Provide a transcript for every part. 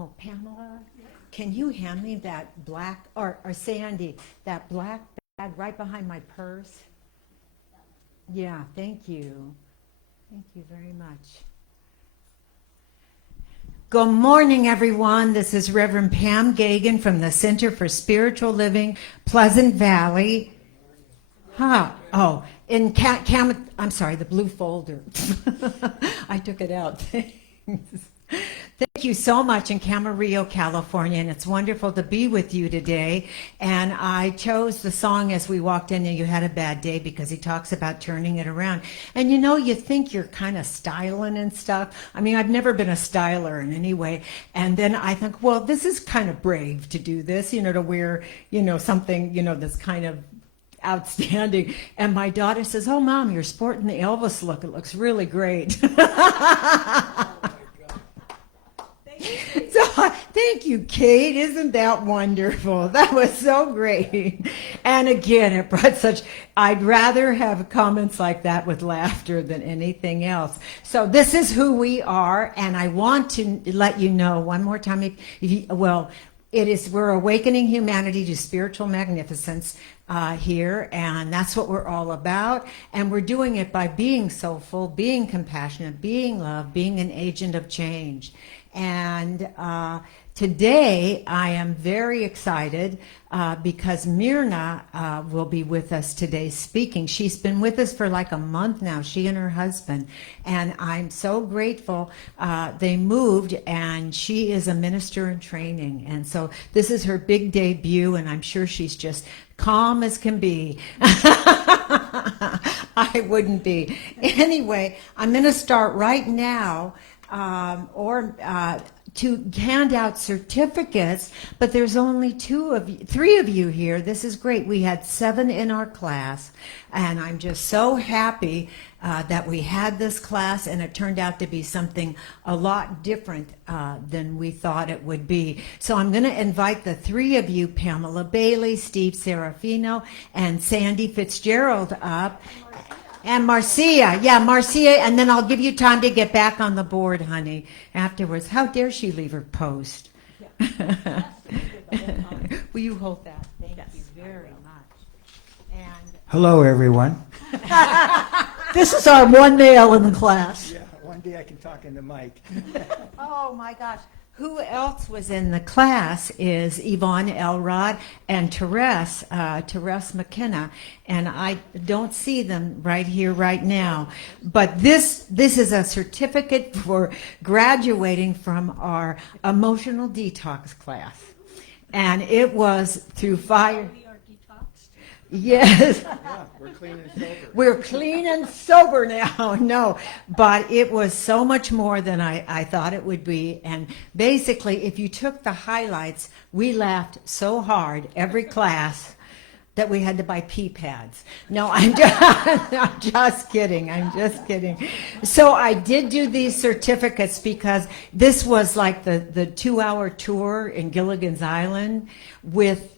Oh, Pamela, can you hand me that black, or Sandy, that black bag right behind my purse? Yeah, thank you. Thank you very much. Good morning, everyone. This is Reverend Pam Geagan from the Center for Spiritual Living, Pleasant Valley. Oh, in I'm sorry, the blue folder. I took it out. Thanks. Thank you so much in Camarillo, California, and it's wonderful to be with you today. And I chose the song as we walked in, and You Had a Bad Day, because he talks about turning it around. And you know, you think you're kind of styling and stuff. I mean, I've never been a styler in any way. And then I think, well, this is kind of brave to do this, you know, to wear, you know, something, you know, that's kind of outstanding. And my daughter says, oh, Mom, you're sporting the Elvis look. It looks really great. So, thank you, Kate. Isn't that wonderful? That was so great. And again, it brought such, I'd rather have comments like that with laughter than anything else. So this is who we are, and I want to let you know one more time, we're awakening humanity to spiritual magnificence here, and that's what we're all about. And we're doing it by being soulful, being compassionate, being love, being an agent of change. And today I am very excited because Mirna will be with us today speaking. She's been with us for like a month now, she and her husband. And I'm so grateful. They moved, and she is a minister in training. And so this is her big debut, and I'm sure she's just calm as can be. I wouldn't be. Anyway, I'm going to start right now. To hand out certificates, but there's only three of you here. This is great. We had 7 in our class, and I'm just so happy that we had this class, and it turned out to be something a lot different than we thought it would be. So I'm going to invite the 3 of you, Pamela Bailey, Steve Serafino, and Sandy Fitzgerald up. And Marcia, and then I'll give you time to get back on the board, honey, afterwards. How dare she leave her post? Yeah. Will you hold that? Thank you very much. And hello, everyone. This is our one male in the class. Yeah, one day I can talk in the mic. Oh, my gosh. Who else was in the class is Yvonne Elrod and Therese McKenna, and I don't see them right here right now. But this is a certificate for graduating from our emotional detox class, and it was through fire. Yes. Yeah, we're clean and sober. We're clean and sober now. No, but it was so much more than I thought it would be. And basically, if you took the highlights, we laughed so hard every class that we had to buy pee pads. No, I'm just kidding. I'm just kidding. So I did do these certificates because this was like the 2-hour tour in Gilligan's Island with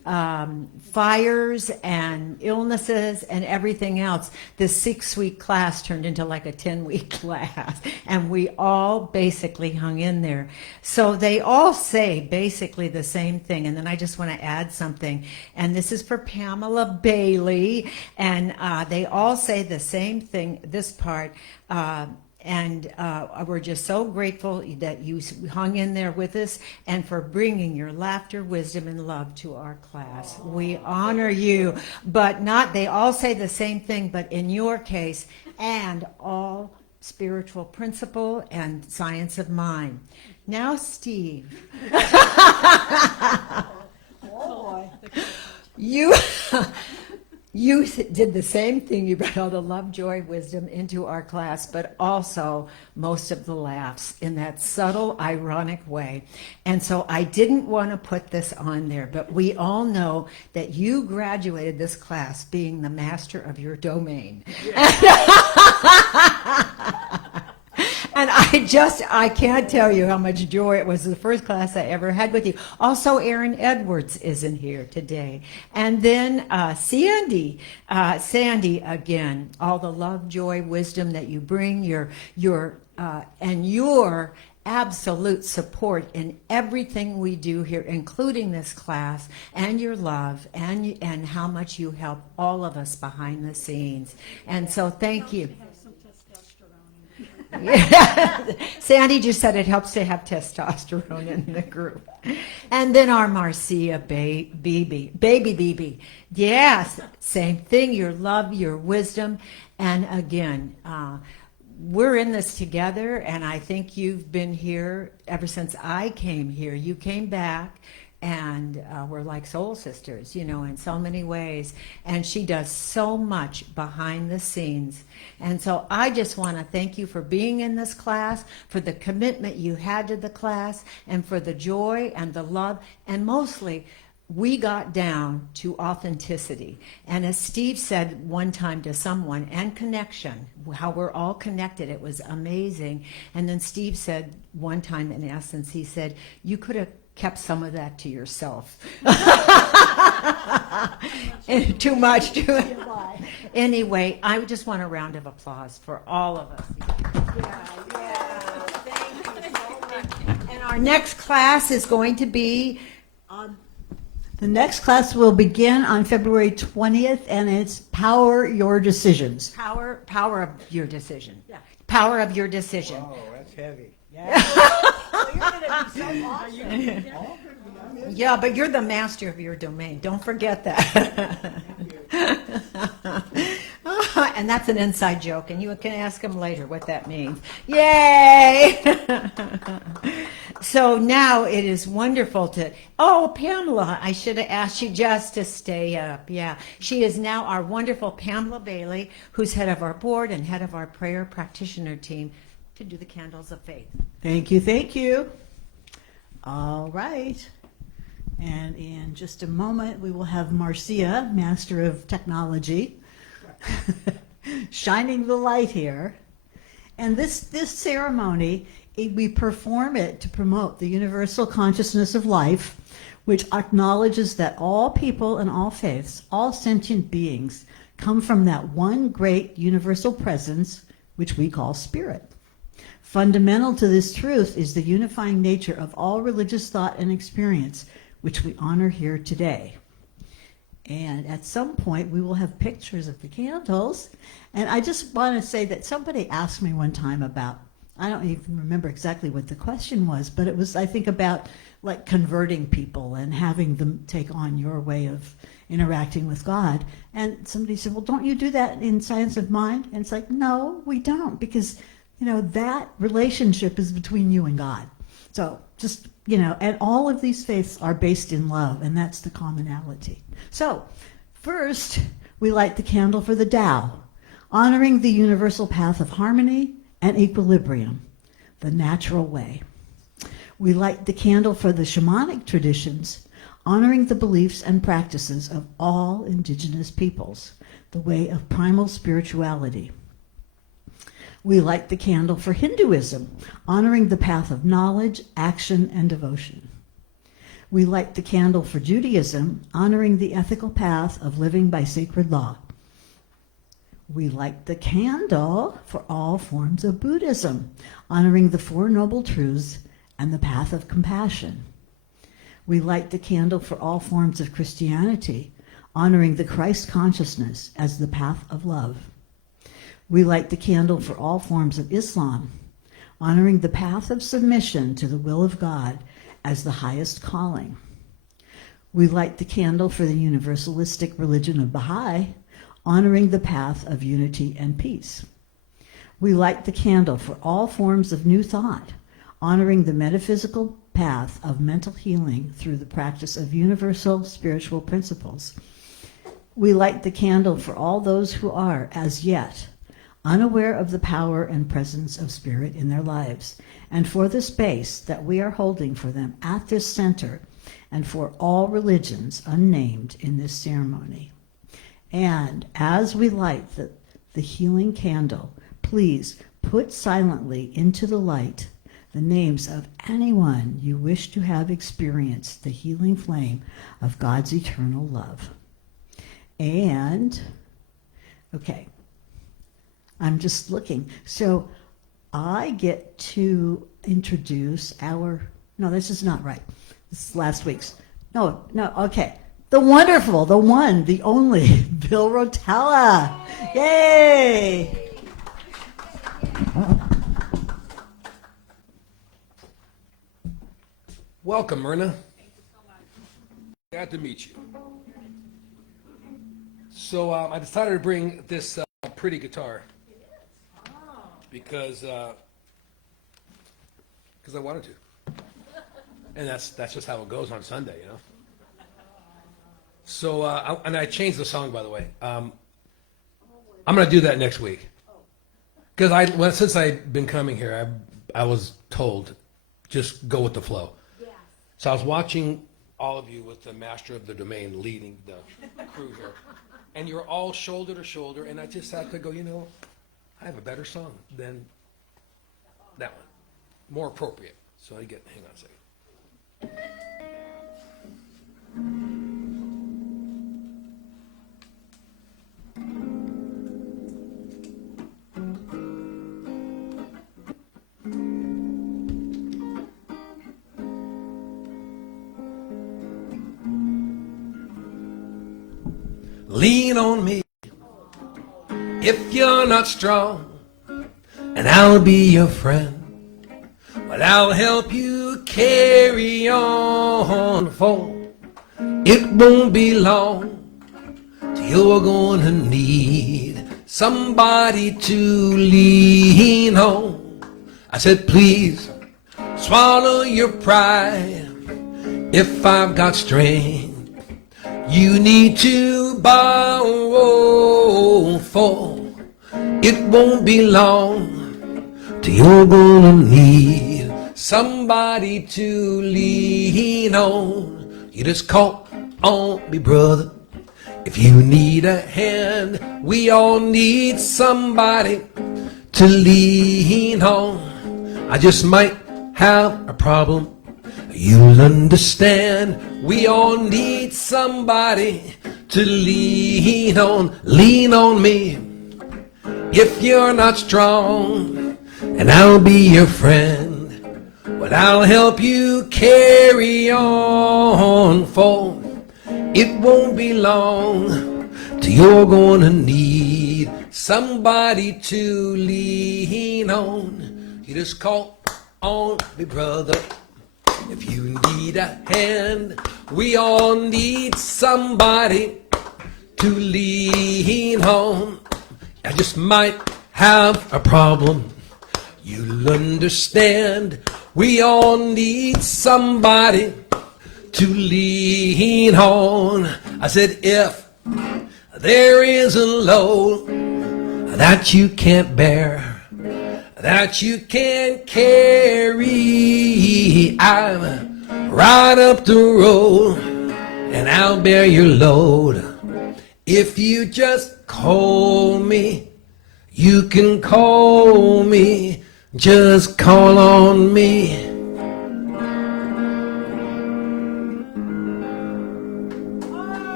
fires and illnesses and everything else. This 6-week class turned into like a 10-week class, and we all basically hung in there. So they all say basically the same thing, and then I just want to add something, and this is for Pamela Bailey, and they all say the same thing, this part, and we're just so grateful that you hung in there with us and for bringing your laughter, wisdom, and love to our class. We honor you, but they all say the same thing, but in your case, and all spiritual principle and science of mind. Now, Steve. Oh, boy. You did the same thing. You brought all the love, joy, wisdom into our class, but also most of the laughs in that subtle, ironic way. And so I didn't want to put this on there, but we all know that you graduated this class being the master of your domain. Yeah. And I can't tell you how much joy it was. The first class I ever had with you. Also, Aaron Edwards is in here today. And then Sandy again, all the love, joy, wisdom that you bring, your absolute support in everything we do here, including this class, and your love, and how much you help all of us behind the scenes. And so thank you. Yeah. Sandy just said it helps to have testosterone in the group. And then our Marcia baby BB. Yes, same thing, your love, your wisdom. And again, we're in this together, and I think you've been here ever since I came here. You came back, and we're like soul sisters, in so many ways. And she does so much behind the scenes. And so I just want to thank you for being in this class, for the commitment you had to the class, and for the joy and the love, and mostly, we got down to authenticity. And as Steve said one time to someone, and connection, how we're all connected, it was amazing. And then Steve said one time, in essence, he said, you could have kept some of that to yourself. Too much. Anyway, I just want a round of applause for all of us. Thank you so much. And our next class is going to be The next class will begin on February 20th, and it's Power Your Decisions. Power of your decision. Yeah. Power of your decision. Oh, that's heavy. Yeah, but you're the master of your domain. Don't forget that. And that's an inside joke, and you can ask him later what that means. Yay! So now it is wonderful to, Pamela, I should have asked you just to stay up. Yeah, she is now our wonderful Pamela Bailey, who's head of our board and head of our prayer practitioner team, to do the candles of faith. Thank you, thank you. All right. And in just a moment, we will have Marcia, Master of Technology, shining the light here. And this ceremony, we perform it to promote the universal consciousness of life, which acknowledges that all people and all faiths, all sentient beings, come from that one great universal presence, which we call spirit. Fundamental to this truth is the unifying nature of all religious thought and experience, which we honor here today. And at some point, we will have pictures of the candles. And I just want to say that somebody asked me one time about, I don't even remember exactly what the question was, but it was, I think, about like converting people and having them take on your way of interacting with God. And somebody said, well, don't you do that in Science of Mind? And it's like, no, we don't, because, that relationship is between you and God. So just, and all of these faiths are based in love, and that's the commonality. So first, we light the candle for the Tao, honoring the universal path of harmony and equilibrium, the natural way. We light the candle for the shamanic traditions, honoring the beliefs and practices of all indigenous peoples, the way of primal spirituality. We light the candle for Hinduism, honoring the path of knowledge, action, and devotion. We light the candle for Judaism, honoring the ethical path of living by sacred law. We light the candle for all forms of Buddhism, honoring the Four Noble Truths and the path of compassion. We light the candle for all forms of Christianity, honoring the Christ consciousness as the path of love. We light the candle for all forms of Islam, honoring the path of submission to the will of God as the highest calling. We light the candle for the universalistic religion of Baha'i, honoring the path of unity and peace. We light the candle for all forms of New Thought, honoring the metaphysical path of mental healing through the practice of universal spiritual principles. We light the candle for all those who are, as yet, unaware of the power and presence of spirit in their lives, and for the space that we are holding for them at this center, and for all religions unnamed in this ceremony. And as we light the healing candle, please put silently into the light the names of anyone you wish to have experienced the healing flame of God's eternal love. And, okay, I'm just looking. So I get to introduce our, no, this is not right. This is last week's. No, okay. The wonderful, the one, the only, Bill Rotella. Yay! Welcome, Mirna. Glad to meet you. So I decided to bring this pretty guitar because I wanted to, and that's just how it goes on Sunday, you know. So I changed the song, by the way. I'm going to do that next week because since I've been coming here, I was told just go with the flow. So I was watching all of you with the master of the domain leading the crew here, and you're all shoulder to shoulder, and I just had to go, I have a better song than that one, more appropriate. So hang on a second. Lean on me if you're not strong, and I'll be your friend. But I'll help you carry on, for it won't be long till you're going to need somebody to lean on. I said, please swallow your pride. If I've got strength, you need to borrow, for it won't be long till you're gonna need somebody to lean on. You just call on me, brother, if you need a hand. We all need somebody to lean on. I just might have a problem, you'll understand. We all need somebody to lean on. Lean on me if you're not strong, and I'll be your friend. But I'll help you carry on, for it won't be long till you're gonna need somebody to lean on. You just call on me, brother, if you need a hand. We all need somebody to lean on. I just might have a problem, you'll understand. We all need somebody to lean on. I said, if there is a load that you can't bear, that you can't carry, I'm right up the road and I'll bear your load. If you just call me, you can call me, just call on me.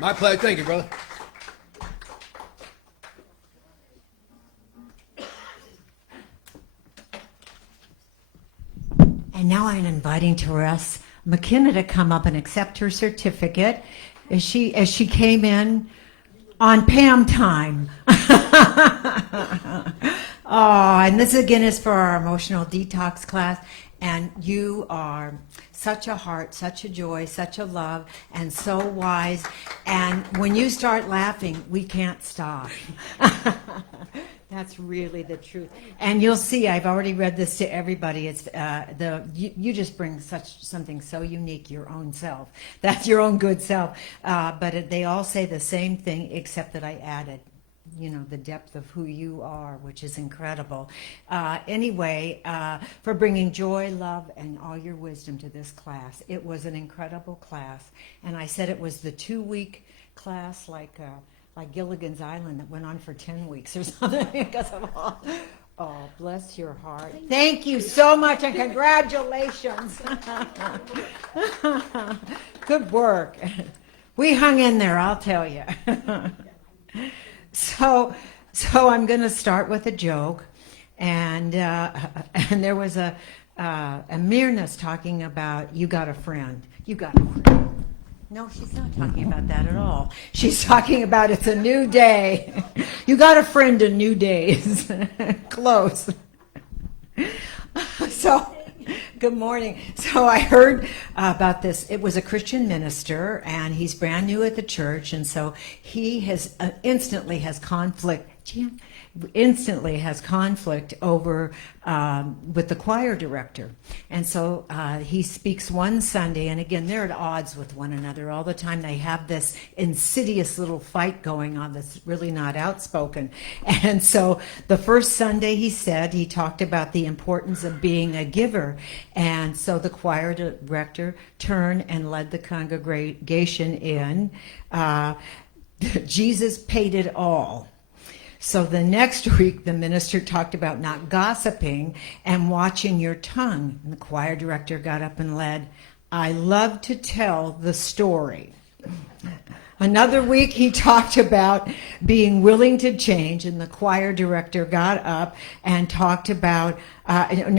My pleasure. Thank you, brother. And now I'm inviting Therese McKenna to come up and accept her certificate as she came in on Pam time. Oh, and this again is for our emotional detox class. And you are such a heart, such a joy, such a love, and so wise. And when you start laughing, we can't stop. That's really the truth. And you'll see, I've already read this to everybody. It's you just bring something so unique, your own self. That's your own good self. But they all say the same thing, except that I added, the depth of who you are, which is incredible. Anyway, for bringing joy, love, and all your wisdom to this class. It was an incredible class. And I said it was the 2-week class, like Gilligan's Island, that went on for 10 weeks or something because of all. Oh, bless your heart. Thank you so much, and congratulations. Good work. We hung in there, I'll tell you. So I'm going to start with a joke. and there was a Mirna's talking about you got a friend. You got a friend. No, she's not talking about that at all. She's talking about it's a new day. You got a friend in new days. Close. So, good morning. So I heard about this. It was a Christian minister, and he's brand new at the church, and so he has instantly has conflict over with the choir director. And so he speaks one Sunday, and again, they're at odds with one another all the time. They have this insidious little fight going on that's really not outspoken. And so the first Sunday he talked about the importance of being a giver. And so the choir director turned and led the congregation in. Jesus paid it all. So the next week, the minister talked about not gossiping and watching your tongue. And the choir director got up and led, I love to tell the story. Another week, he talked about being willing to change, and the choir director got up and talked about,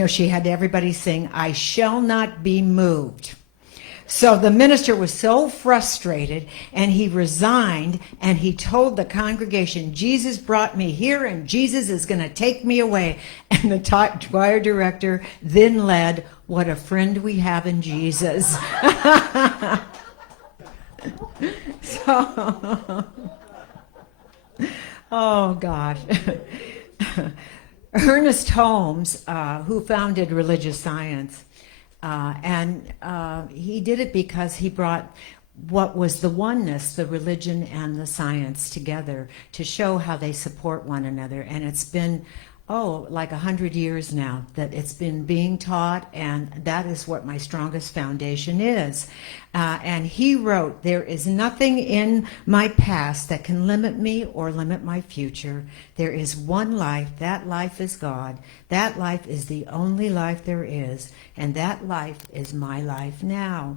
she had everybody sing, I shall not be moved. So the minister was so frustrated, and he resigned, and he told the congregation, Jesus brought me here, and Jesus is going to take me away. And the choir director then led, what a friend we have in Jesus. So, oh, God. Ernest Holmes, who founded religious science, and he did it because he brought what was the oneness, the religion and the science together to show how they support one another. And it's been, like 100 years now that it's been being taught, and that is what my strongest foundation is. And he wrote, there is nothing in my past that can limit me or limit my future. There is one life. That life is God. That life is the only life there is. And that life is my life now.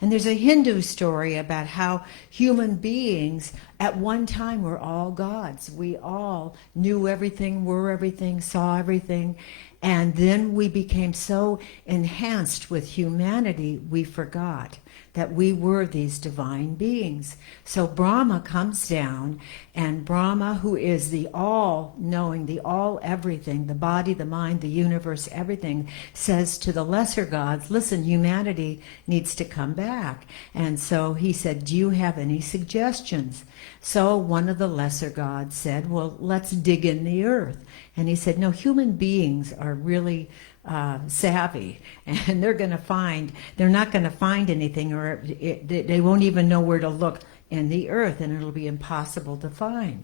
And there's a Hindu story about how human beings at one time were all gods. We all knew everything, were everything, saw everything. And then we became so enhanced with humanity, we forgot that we were these divine beings. So Brahma comes down, and Brahma, who is the all-knowing, the all-everything, the body, the mind, the universe, everything, says to the lesser gods, listen, humanity needs to come back. And so he said, do you have any suggestions? So one of the lesser gods said, well, let's dig in the earth. And he said, no, human beings are really savvy, and they're not going to find anything, or they won't even know where to look in the earth, and it'll be impossible to find.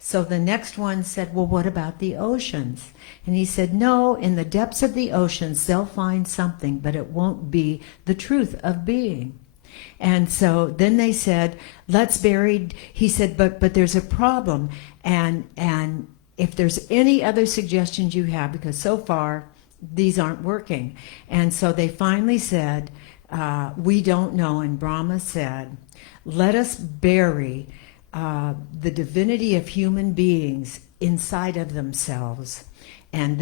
So the next one said, well, what about the oceans? And he said, no, in the depths of the oceans, they'll find something, but it won't be the truth of being. And so then they said, let's bury, he said, but there's a problem, and if there's any other suggestions you have, because so far these aren't working. And so they finally said, we don't know. And Brahma said, let us bury the divinity of human beings inside of themselves. And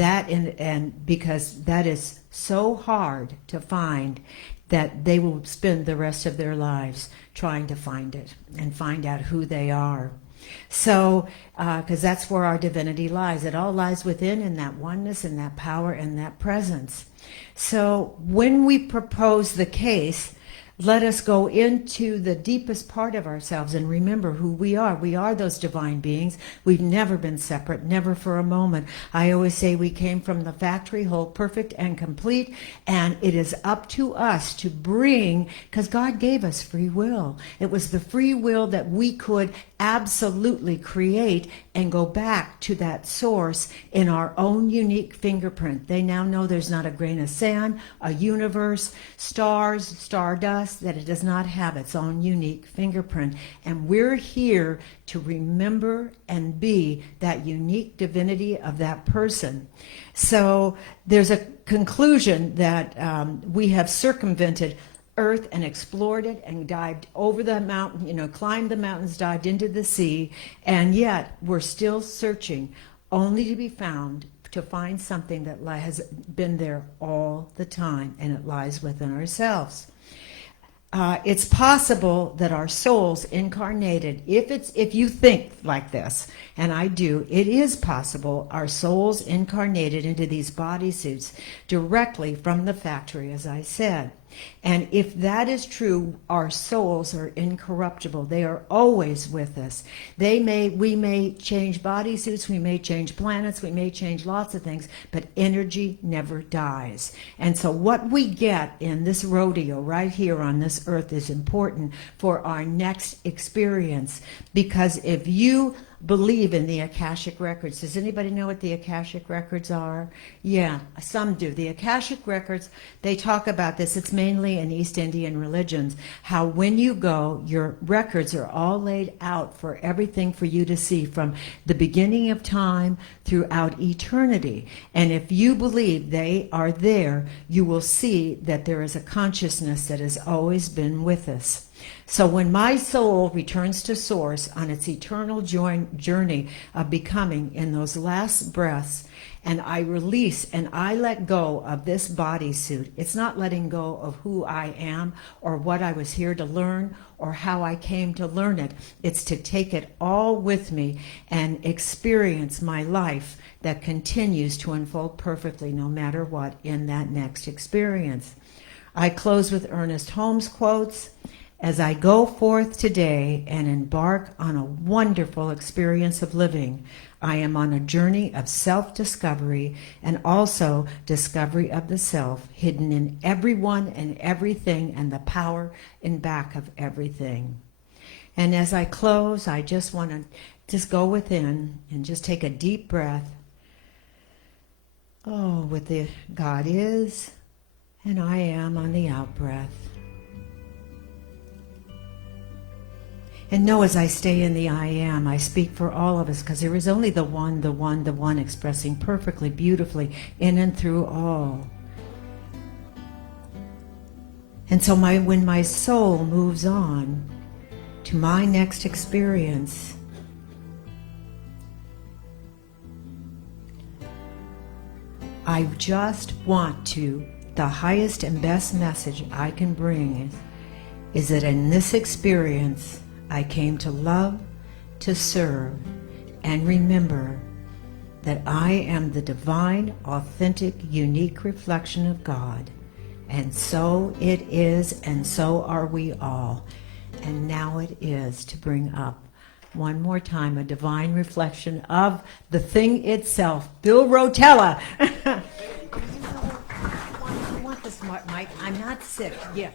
because that is so hard to find, that they will spend the rest of their lives trying to find it and find out who they are. So, because that's where our divinity lies. It all lies within, in that oneness and that power and that presence. So when we propose the case, let us go into the deepest part of ourselves and remember who we are. We are those divine beings. We've never been separate, never for a moment. I always say we came from the factory, whole, perfect, and complete, and it is up to us to bring, because God gave us free will. It was the free will that we could absolutely create and go back to that source in our own unique fingerprint. They now know there's not a grain of sand, a universe, stars, stardust, that it does not have its own unique fingerprint. And we're here to remember and be that unique divinity of that person. So there's a conclusion that we have circumvented Earth and explored it and dived over the mountain, climbed the mountains, dived into the sea, and yet we're still searching, only to be found to find something that has been there all the time, and it lies within ourselves. It's possible that our souls incarnated, if you think like this, and I do, it is possible our souls incarnated into these bodysuits directly from the factory, as I said. And if that is true, our souls are incorruptible. They are always with us. We may change bodysuits, we may change planets, we may change lots of things, but energy never dies. And so what we get in this rodeo right here on this earth is important for our next experience. Because if you believe in the Akashic Records. Does anybody know what the Akashic Records are? Yeah, some do. The Akashic Records, they talk about this. It's mainly in East Indian religions, how when you go, your records are all laid out for everything for you to see from the beginning of time throughout eternity. And if you believe they are there, you will see that there is a consciousness that has always been with us. So when my soul returns to Source on its eternal journey of becoming in those last breaths, and I release and I let go of this bodysuit, it's not letting go of who I am or what I was here to learn or how I came to learn it. It's to take it all with me and experience my life that continues to unfold perfectly no matter what in that next experience. I close with Ernest Holmes quotes. As I go forth today and embark on a wonderful experience of living, I am on a journey of self-discovery and also discovery of the self hidden in everyone and everything and the power in back of everything. And as I close, I just want to just go within and just take a deep breath. Oh, with the God is and I am on the out-breath. And know as I stay in the I am, I speak for all of us, because there is only the one expressing perfectly, beautifully in and through all. And so when my soul moves on to my next experience, I just want to, the highest and best message I can bring is that in this experience, I came to love, to serve, and remember that I am the divine, authentic, unique reflection of God. And so it is, and so are we all. And now it is to bring up one more time a divine reflection of the thing itself. Bill Rotella. I want this mic. I'm not sick. Yeah.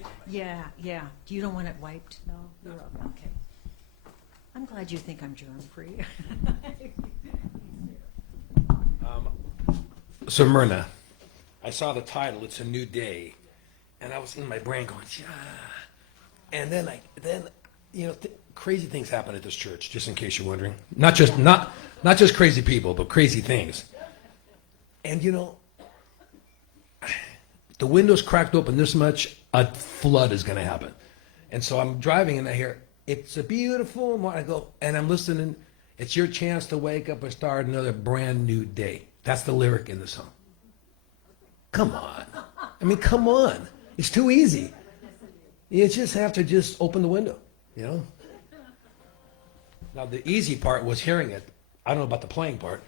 You don't want it wiped? No? You're okay. I'm glad you think I'm germ-free. So Mirna, I saw the title, It's a New Day, and I was in my brain going, yeah. And then crazy things happen at this church, just in case you're wondering. Not just crazy people, but crazy things. And the window's cracked open this much, a flood is going to happen. And so I'm driving and I hear, it's a beautiful morning. I go, and I'm listening. It's your chance to wake up and start another brand new day. That's the lyric in the song. Come on. I mean, come on. It's too easy. You just have to just open the window, Now, the easy part was hearing it. I don't know about the playing part.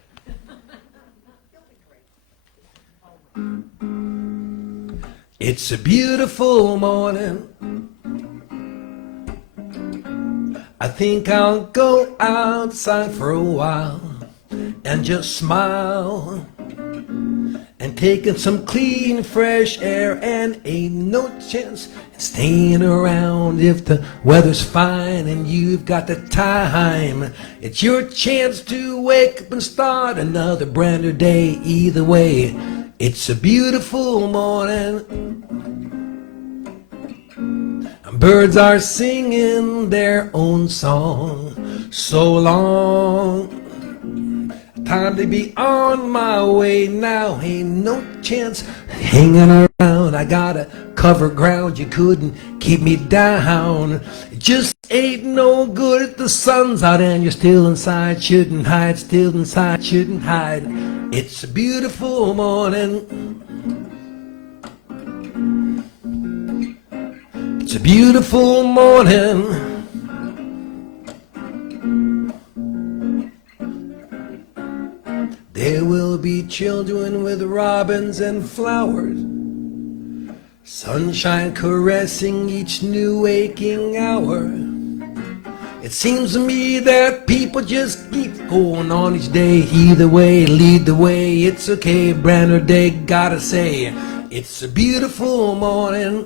It's a beautiful morning. I think I'll go outside for a while and just smile and take in some clean, fresh air, and ain't no chance in staying around if the weather's fine and you've got the time. It's your chance to wake up and start another brand new day. Either way, it's a beautiful morning. Birds are singing their own song. So long. Time to be on my way now. Ain't no chance hanging around. I gotta cover ground. You couldn't keep me down. Just Ain't no good if the sun's out and you're still inside, shouldn't hide, still inside, shouldn't hide. It's a beautiful morning. It's a beautiful morning. There will be children with robins and flowers, sunshine caressing each new waking hour. It seems to me that people just keep going on each day. Either way, lead the way, it's okay, brand new day, gotta say, it's a beautiful morning.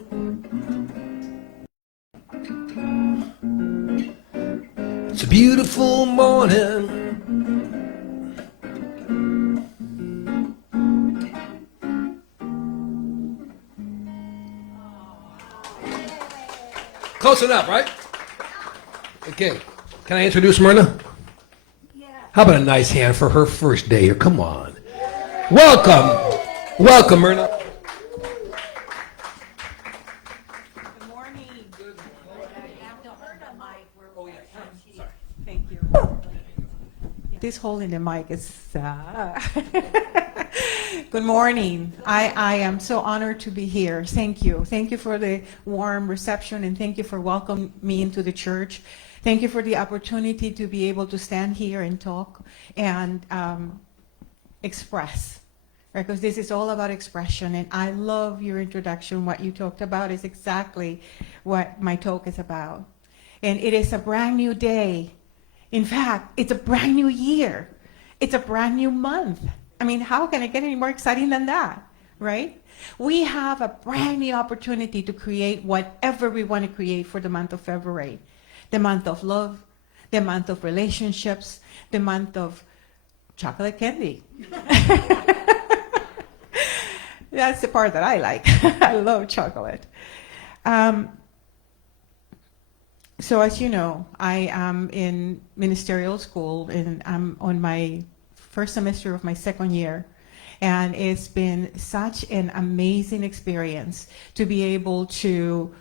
It's a beautiful morning. Close enough, right? Okay. Can I introduce Mirna? Yeah. How about a nice hand for her first day here? Come on. Welcome. Welcome, Mirna. Good morning. Thank you. This hole in the mic is. Good morning. I am so honored to be here. Thank you. Thank you for the warm reception, and thank you for welcoming me into the church. Thank you for the opportunity to be able to stand here and talk and express, right? Because this is all about expression, and I love your introduction. What you talked about is exactly what my talk is about. And it is a brand new day. In fact, it's a brand new year. It's a brand new month. I mean, how can it get any more exciting than that, right? We have a brand new opportunity to create whatever we want to create for the month of February. The month of love, the month of relationships, the month of chocolate candy. That's the part that I like. I love chocolate. So as you know, I am in ministerial school, and I'm on my first semester of my second year. And it's been such an amazing experience to be able to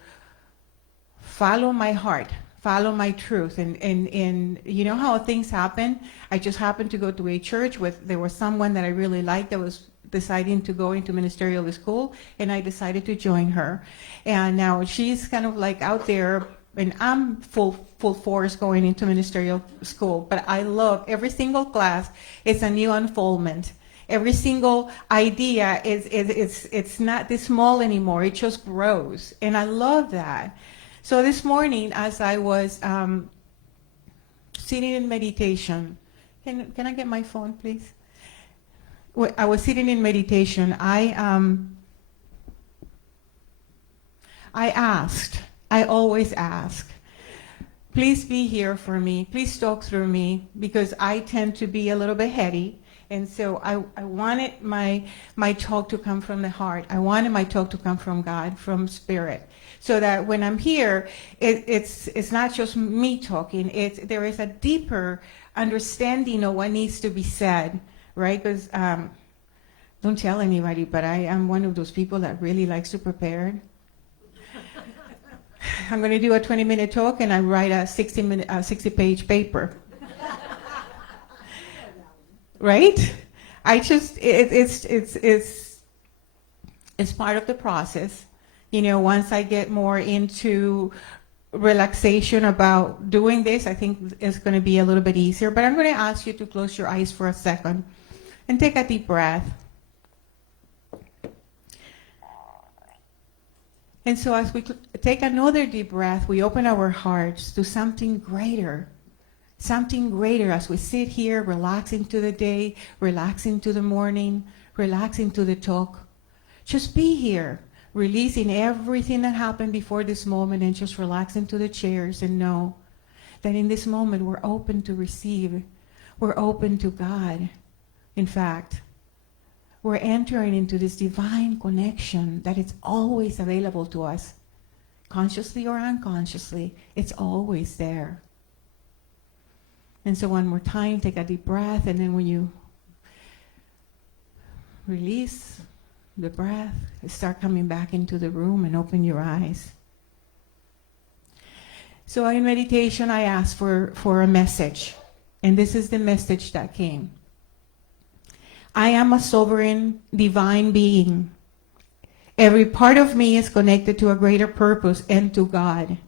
follow my heart, follow my truth. And you know how things happen? I just happened to go to a church there was someone that I really liked that was deciding to go into ministerial school, and I decided to join her. And now she's kind of like out there, and I'm full force going into ministerial school. But I love every single class. It's a new unfoldment. Every single idea it's not this small anymore. It just grows, and I love that. So this morning, as I was sitting in meditation, can I get my phone, please? I was sitting in meditation. I always ask, please be here for me. Please talk through me, because I tend to be a little bit heady. And so I wanted my talk to come from the heart. I wanted my talk to come from God, from Spirit, so that when I'm here, it's not just me talking. There is a deeper understanding of what needs to be said, right? Because don't tell anybody, but I am one of those people that really likes to prepare. I'm going to do a 20-minute talk, and I write a 60-page paper. Right? It's part of the process. You know, once I get more into relaxation about doing this, I think it's going to be a little bit easier. But I'm going to ask you to close your eyes for a second and take a deep breath. And so as we take another deep breath, we open our hearts to something greater. Something greater as we sit here, relaxing to the day, relaxing to the morning, relaxing to the talk. Just be here, releasing everything that happened before this moment, and just relaxing to the chairs, and know that in this moment we're open to receive. We're open to God. In fact, we're entering into this divine connection that is always available to us. Consciously or unconsciously, it's always there. And so one more time, take a deep breath, and then when you release the breath, start coming back into the room and open your eyes. So in meditation, I asked for a message. And this is the message that came. I am a sovereign divine being. Every part of me is connected to a greater purpose and to God.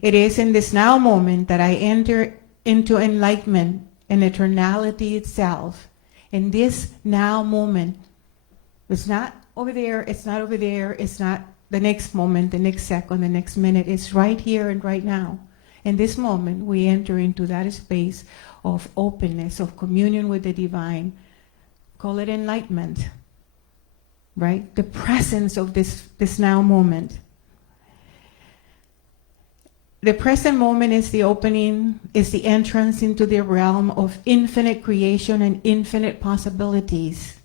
It is in this now moment that I enter into enlightenment and eternality itself. In this now moment, it's not over there, it's not over there, it's not the next moment, the next second, the next minute. It's right here and right now. In this moment, we enter into that space of openness, of communion with the divine. Call it enlightenment, right? The presence of this now moment. The present moment is the opening, is the entrance into the realm of infinite creation and infinite possibilities.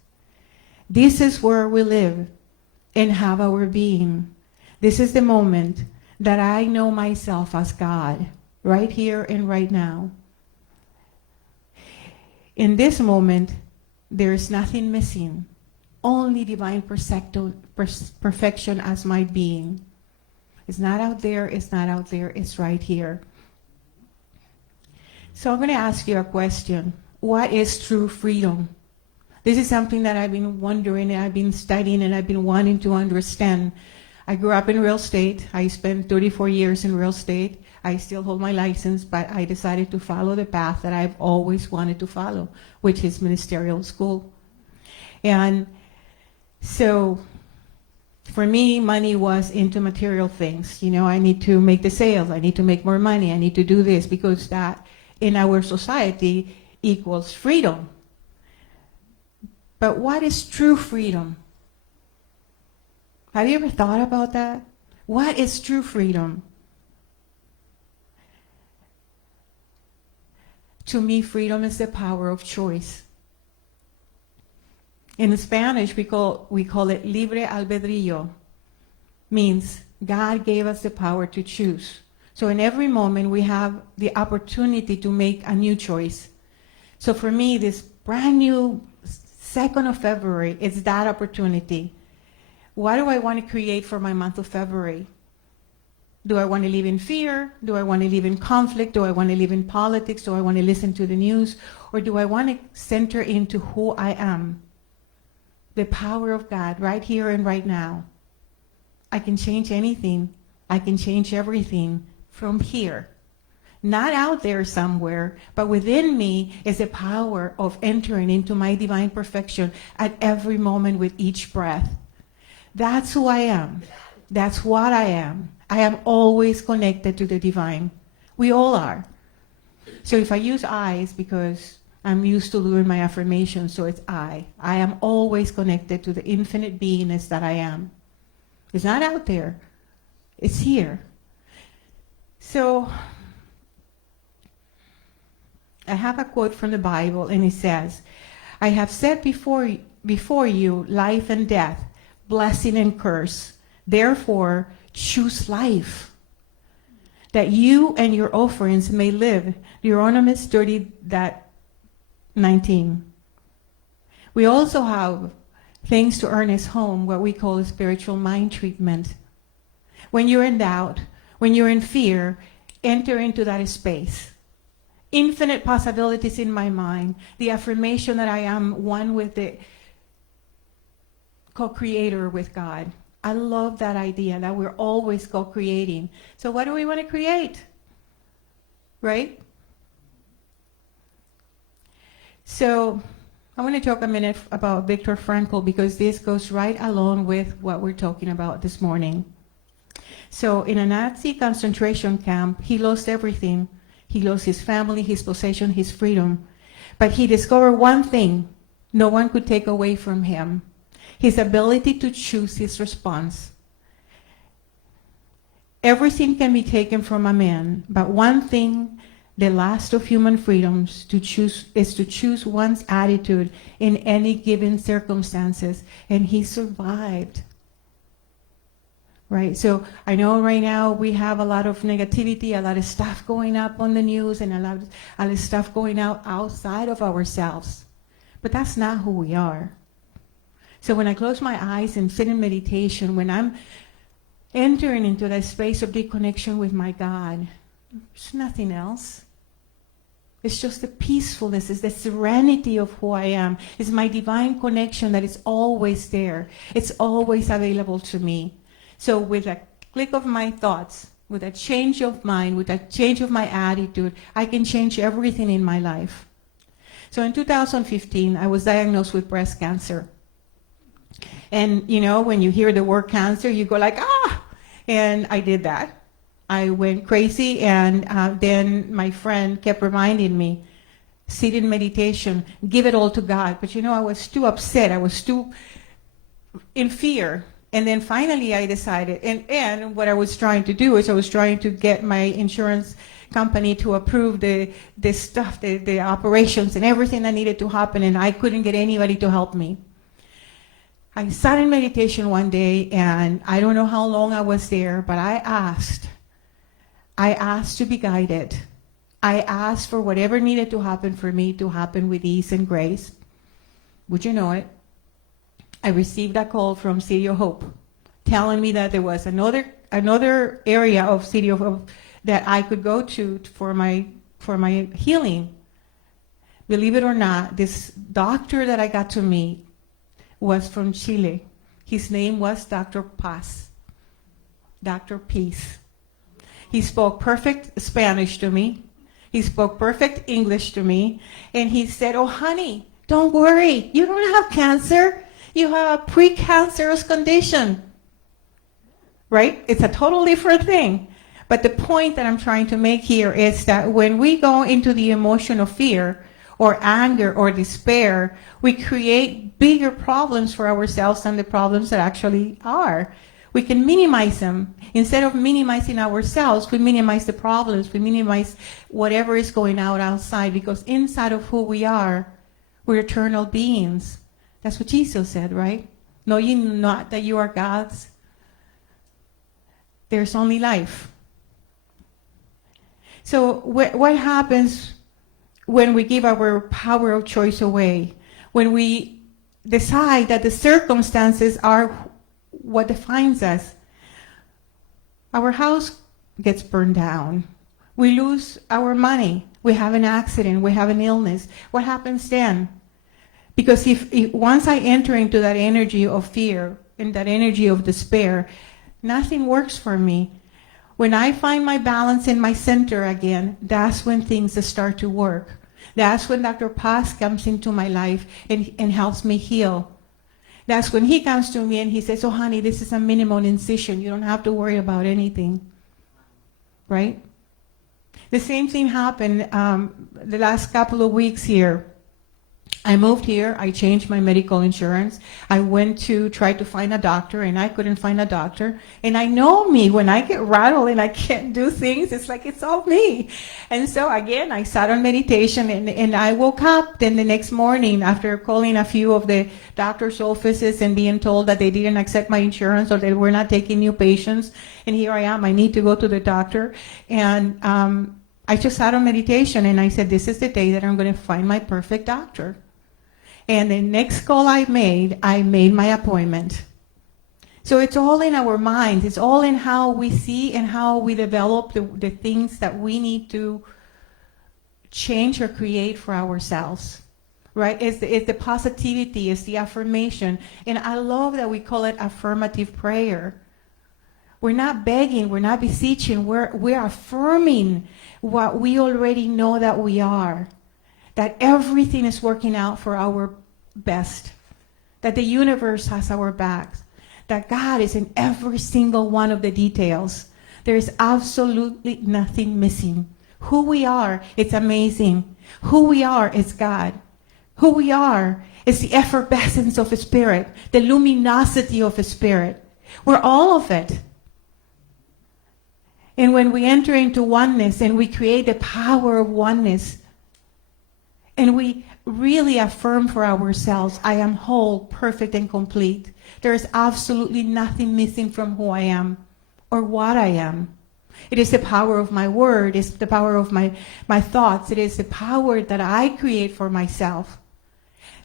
This is where we live and have our being. This is the moment that I know myself as God, right here and right now. In this moment, there is nothing missing, only divine perfection as my being. It's not out there, it's not out there, it's right here. So I'm going to ask you a question. What is true freedom? This is something that I've been wondering and I've been studying and I've been wanting to understand. I grew up in real estate. I spent 34 years in real estate. I still hold my license, but I decided to follow the path that I've always wanted to follow, which is ministerial school. And so for me, money was into material things. You know, I need to make the sales. I need to make more money. I need to do this because that in our society equals freedom. But what is true freedom? Have you ever thought about that? What is true freedom? To me, freedom is the power of choice. In Spanish, we call it libre albedrío. Means God gave us the power to choose. So in every moment, we have the opportunity to make a new choice. So for me, this brand new 2nd of February, it's that opportunity. What do I want to create for my month of February? Do I want to live in fear? Do I want to live in conflict? Do I want to live in politics? Do I want to listen to the news? Or do I want to center into who I am? The power of God right here and right now. I can change anything. I can change everything from here. Not out there somewhere, but within me is the power of entering into my divine perfection at every moment with each breath. That's who I am. That's what I am. I am always connected to the divine. We all are. So if I use I's because I'm used to doing my affirmations, so it's I. I am always connected to the infinite beingness that I am. It's not out there. It's here. So I have a quote from the Bible, and it says, I have set before you life and death, blessing and curse. Therefore, choose life, that you and your offerings may live. Deuteronomy 30:19. We also have things to earn as home, what we call a spiritual mind treatment. When you're in doubt, when you're in fear, enter into that space. Infinite possibilities in my mind. The affirmation that I am one with the co-creator with God. I love that idea that we're always co-creating. So what do we want to create? Right? So I want to talk a minute about Viktor Frankl because this goes right along with what we're talking about this morning. So in a Nazi concentration camp, he lost everything. He lost his family, his possession, his freedom. But he discovered one thing no one could take away from him: his ability to choose his response. Everything can be taken from a man, but one thing, the last of human freedoms, is to choose one's attitude in any given circumstances. And he survived. Right? So I know right now we have a lot of negativity, a lot of stuff going up on the news, and a lot of stuff going out outside of ourselves. But that's not who we are. So when I close my eyes and sit in meditation, when I'm entering into that space of deep connection with my God. It's nothing else. It's just the peacefulness, it's the serenity of who I am. It's my divine connection that is always there. It's always available to me. So with a click of my thoughts, with a change of mind, with a change of my attitude, I can change everything in my life. So in 2015, I was diagnosed with breast cancer. And you know, when you hear the word cancer, you go like, ah! And I did that. I went crazy, and then my friend kept reminding me, sit in meditation, give it all to God. But you know, I was too upset. I was too in fear. And then finally I decided, and what I was trying to do is I was trying to get my insurance company to approve the stuff, the operations and everything that needed to happen, and I couldn't get anybody to help me. I sat in meditation one day, and I don't know how long I was there, but I asked to be guided. I asked for whatever needed to happen for me to happen with ease and grace. Would you know it? I received a call from City of Hope telling me that there was another area of City of Hope that I could go to for my healing. Believe it or not, this doctor that I got to meet was from Chile. His name was Dr. Paz, Dr. Peace. He spoke perfect Spanish to me. He spoke perfect English to me. And he said, oh, honey, don't worry. You don't have cancer. You have a precancerous condition. Right? It's a total different thing. But the point that I'm trying to make here is that when we go into the emotion of fear or anger or despair, we create bigger problems for ourselves than the problems that actually are. We can minimize them. Instead of minimizing ourselves, we minimize the problems. We minimize whatever is going out outside, because inside of who we are, we're eternal beings. That's what Jesus said, right? Know ye not that you are God's? There's only life. So what happens when we give our power of choice away? When we decide that the circumstances are what defines us? Our house gets burned down. We lose our money. We have an accident. We have an illness. What happens then? Because if once I enter into that energy of fear and that energy of despair, nothing works for me. When I find my balance in my center again, that's when things start to work. That's when Dr. Paz comes into my life and helps me heal. That's when he comes to me and he says, oh, honey, this is a minimal incision. You don't have to worry about anything. Right? The same thing happened the last couple of weeks here. I moved here. I changed my medical insurance. I went to try to find a doctor, and I couldn't find a doctor. And I know me, when I get rattled and I can't do things, it's like it's all me. And so again, I sat on meditation, and I woke up. Then the next morning, after calling a few of the doctor's offices and being told that they didn't accept my insurance or they were not taking new patients, and here I am, I need to go to the doctor. And I just sat on meditation, and I said, this is the day that I'm going to find my perfect doctor. And the next call I made my appointment. So it's all in our minds. It's all in how we see and how we develop the things that we need to change or create for ourselves. Right? It's the positivity, it's the affirmation. And I love that we call it affirmative prayer. We're not begging, we're not beseeching, we're affirming what we already know that we are. That everything is working out for our best. That the universe has our backs. That God is in every single one of the details. There is absolutely nothing missing. Who we are, it's amazing. Who we are is God. Who we are is the effervescence of the Spirit, the luminosity of the Spirit. We're all of it. And when we enter into oneness and we create the power of oneness, and we really affirm for ourselves, I am whole, perfect, and complete. There is absolutely nothing missing from who I am or what I am. It is the power of my word. It's the power of my thoughts. It is the power that I create for myself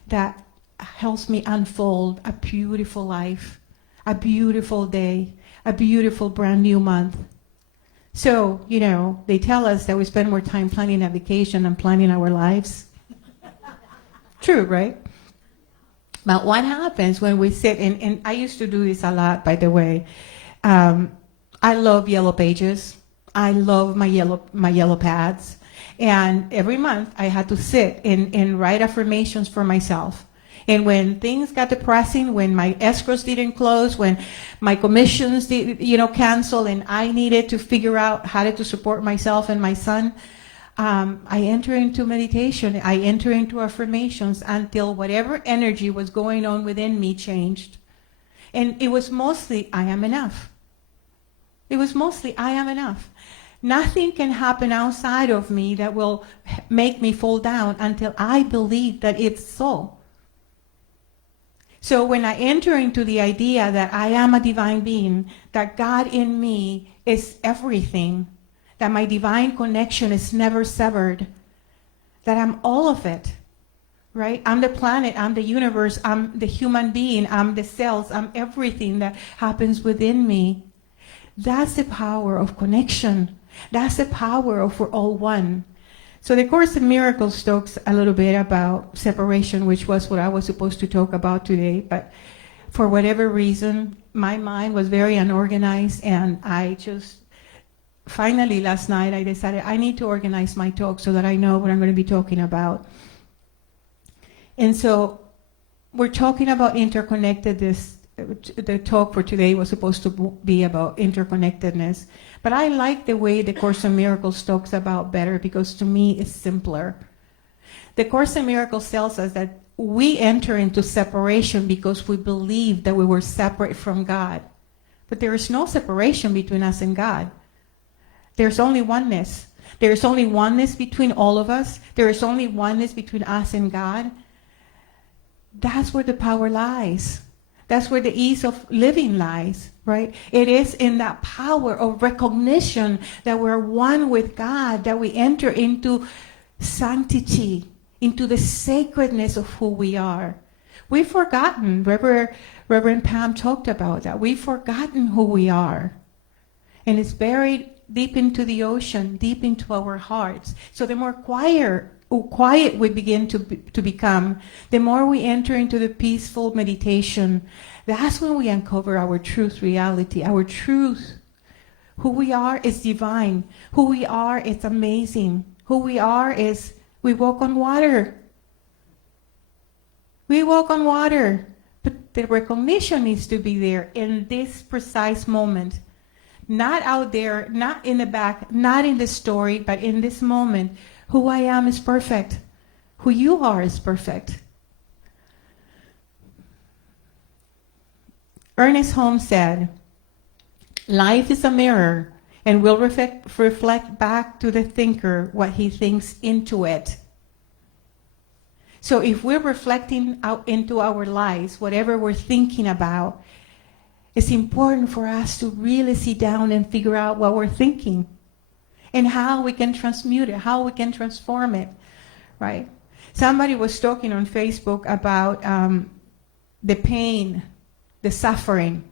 that helps me unfold a beautiful life, a beautiful day, a beautiful brand new month. So, they tell us that we spend more time planning a vacation than planning our lives. True, right? But what happens when we sit, and I used to do this a lot, by the way. I love yellow pages. I love my yellow pads. And every month I had to sit and write affirmations for myself. And when things got depressing, when my escrows didn't close, when my commissions did, cancel, and I needed to figure out how to support myself and my son, I enter into meditation. I enter into affirmations until whatever energy was going on within me changed. And it was mostly, I am enough. It was mostly, I am enough. Nothing can happen outside of me that will make me fall down until I believe that it's so. So when I enter into the idea that I am a divine being, that God in me is everything, that my divine connection is never severed, that I'm all of it, right? I'm the planet, I'm the universe, I'm the human being, I'm the cells, I'm everything that happens within me. That's the power of connection. That's the power of we're all one. So the Course in Miracles talks a little bit about separation, which was what I was supposed to talk about today. But for whatever reason, my mind was very unorganized, and I just finally last night I decided I need to organize my talk so that I know what I'm going to be talking about. And so we're talking about interconnectedness. The talk for today was supposed to be about interconnectedness. But I like the way the Course in Miracles talks about better, because to me it's simpler. The Course in Miracles tells us that we enter into separation because we believe that we were separate from God. But there is no separation between us and God. There's only oneness. There is only oneness between all of us. There is only oneness between us and God. That's where the power lies. That's where the ease of living lies, right? It is in that power of recognition that we're one with God, that we enter into sanctity, into the sacredness of who we are. We've forgotten, Reverend Pam talked about that. We've forgotten who we are. And it's buried deep into the ocean, deep into our hearts. So the more quiet we begin to become, the more we enter into the peaceful meditation. That's when we uncover our truth reality, our truth. Who we are is divine. Who we are is amazing. Who we are is we walk on water. We walk on water. But the recognition needs to be there in this precise moment. Not out there, not in the back, not in the story, but in this moment. Who I am is perfect. Who you are is perfect. Ernest Holmes said, life is a mirror and will reflect back to the thinker what he thinks into it. So if we're reflecting out into our lives, whatever we're thinking about, it's important for us to really sit down and figure out what we're thinking and how we can transmute it, how we can transform it, right? Somebody was talking on Facebook about the pain, the suffering.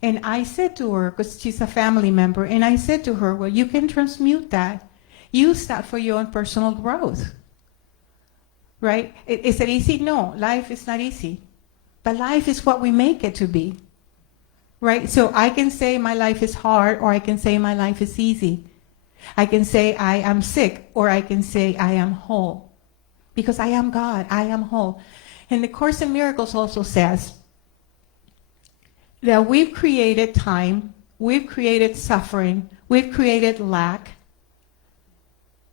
And I said to her, because she's a family member, and I said to her, well, you can transmute that. Use that for your own personal growth, right? Is it easy? No, life is not easy. But life is what we make it to be, right? So I can say my life is hard, or I can say my life is easy. I can say I am sick, or I can say I am whole. Because I am God, I am whole. And the Course in Miracles also says that we've created time, we've created suffering, we've created lack,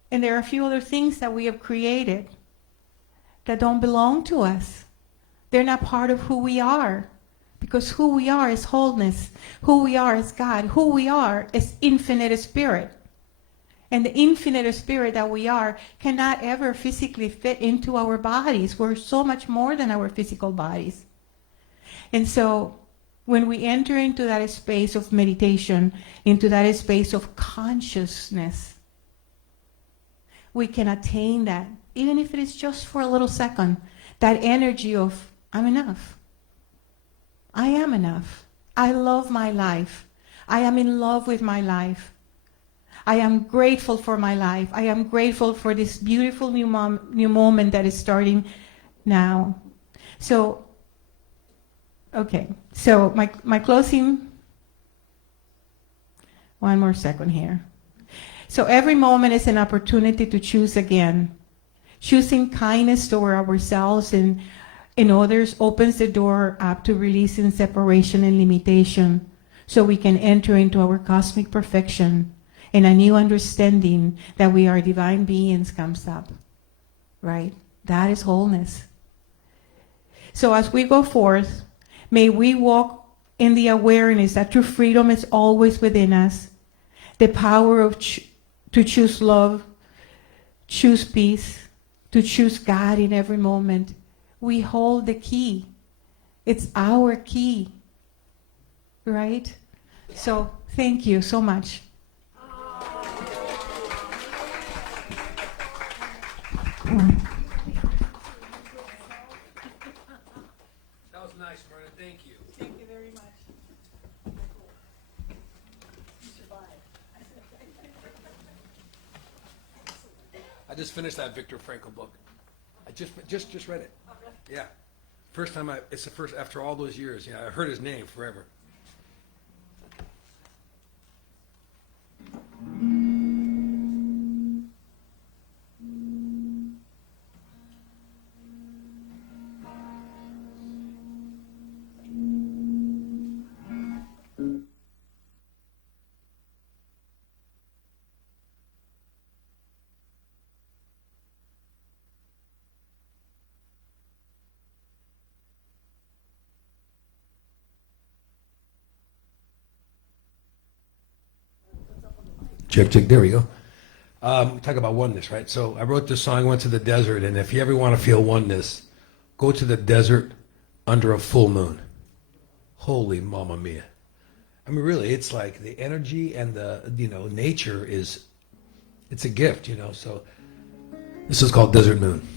and there are a few other things that we have created that don't belong to us. They're not part of who we are, because who we are is wholeness, who we are is God, who we are is infinite spirit. And the infinite spirit that we are cannot ever physically fit into our bodies. We're so much more than our physical bodies. And so when we enter into that space of meditation, into that space of consciousness, we can attain that, even if it is just for a little second, that energy of, I'm enough. I am enough. I love my life. I am in love with my life. I am grateful for my life. I am grateful for this beautiful new moment that is starting now. So, okay. So my closing, one more second here. So every moment is an opportunity to choose again. Choosing kindness toward ourselves and in others opens the door up to releasing separation and limitation so we can enter into our cosmic perfection, and a new understanding that we are divine beings comes up, right? That is wholeness. So as we go forth, may we walk in the awareness that true freedom is always within us, the power of to choose love, choose peace, to choose God in every moment. We hold the key. It's our key, right? So thank you so much. That was nice, Mirna. Thank you. Thank you very much. I just finished that Viktor Frankl book. I just read it. Yeah. First time it's the first after all those years. Yeah, I heard his name forever. Check, there we go. Talk about oneness, right? So I wrote this song, went to the desert, and if you ever want to feel oneness, go to the desert under a full moon. Holy mamma mia. I mean, really, it's like the energy and the, nature it's a gift, so this is called Desert Moon.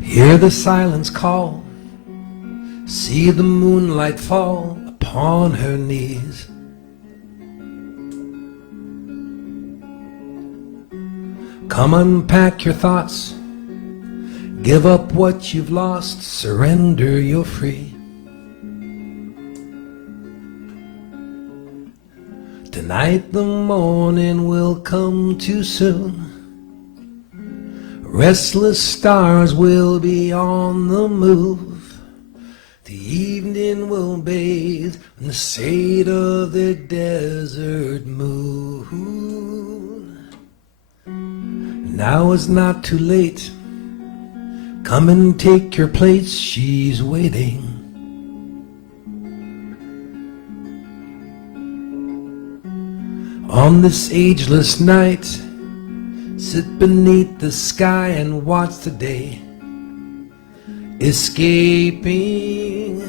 Hear the silence call, see the moonlight fall upon her knees. Come unpack your thoughts, give up what you've lost, surrender, you're free. Tonight the morning will come too soon. Restless stars will be on the move. The evening will bathe in the shade of the desert moon. Now is not too late. Come and take your place, she's waiting. On this ageless night, sit beneath the sky and watch the day escaping.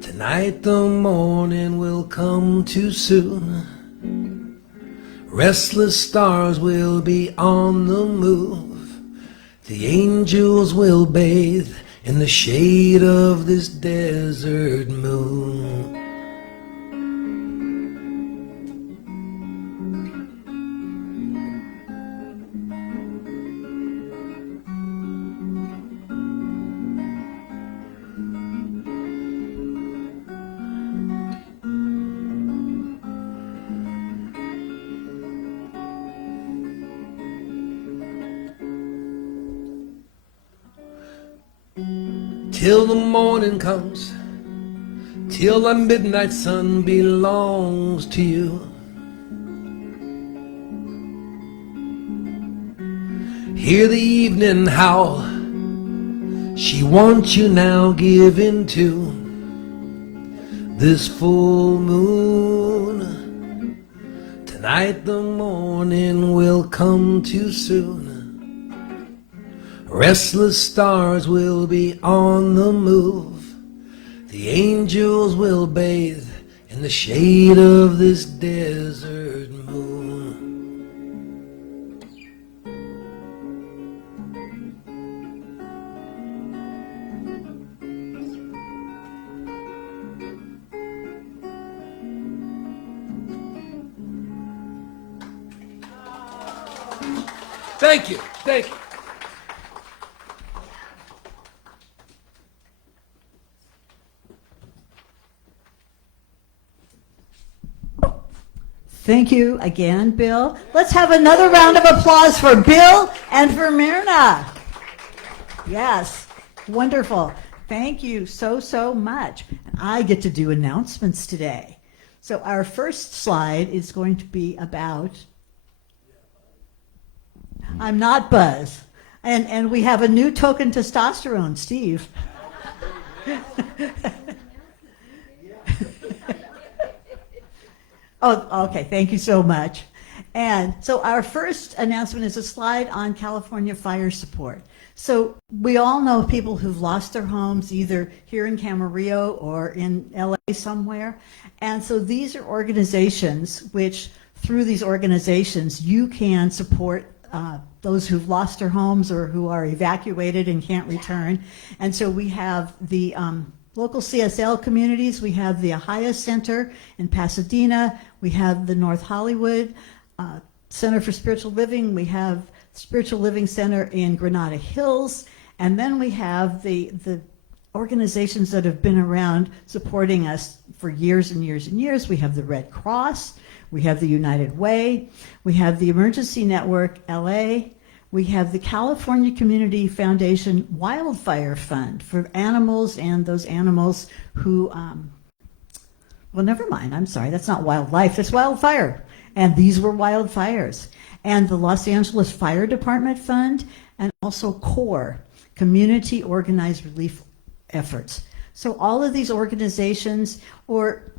Tonight the morning will come too soon. Restless stars will be on the move. The angels will bathe in the shade of this desert moon. Till the morning comes, till the midnight sun belongs to you. Hear the evening howl, she wants you now, give in to this full moon. Tonight the morning will come too soon. Restless stars will be on the move. The The angels will bathe in the shade of this desert moon. Thank you. Thank you. Thank you again, Bill. Let's have another round of applause for Bill and for Mirna. Yes, wonderful. Thank you so, so much. I get to do announcements today. So our first slide is going to be about, I'm not Buzz. And we have a new token testosterone, Steve. Oh, okay. Thank you so much. And so our first announcement is a slide on California fire support. So we all know people who've lost their homes either here in Camarillo or in LA somewhere. And so these are organizations which, through these organizations, you can support those who've lost their homes or who are evacuated and can't return. And so we have the local CSL communities. We have the Ahia Center in Pasadena. We have the North Hollywood Center for Spiritual Living. We have Spiritual Living Center in Granada Hills. And then we have the organizations that have been around supporting us for years and years and years. We have the Red Cross. We have the United Way. We have the Emergency Network LA. We have the California Community Foundation Wildfire Fund for animals and those animals who, well, never mind. I'm sorry. That's not wildlife. That's wildfire. And these were wildfires. And the Los Angeles Fire Department Fund, and also CORE, Community Organized Relief Efforts. So all of these organizations, or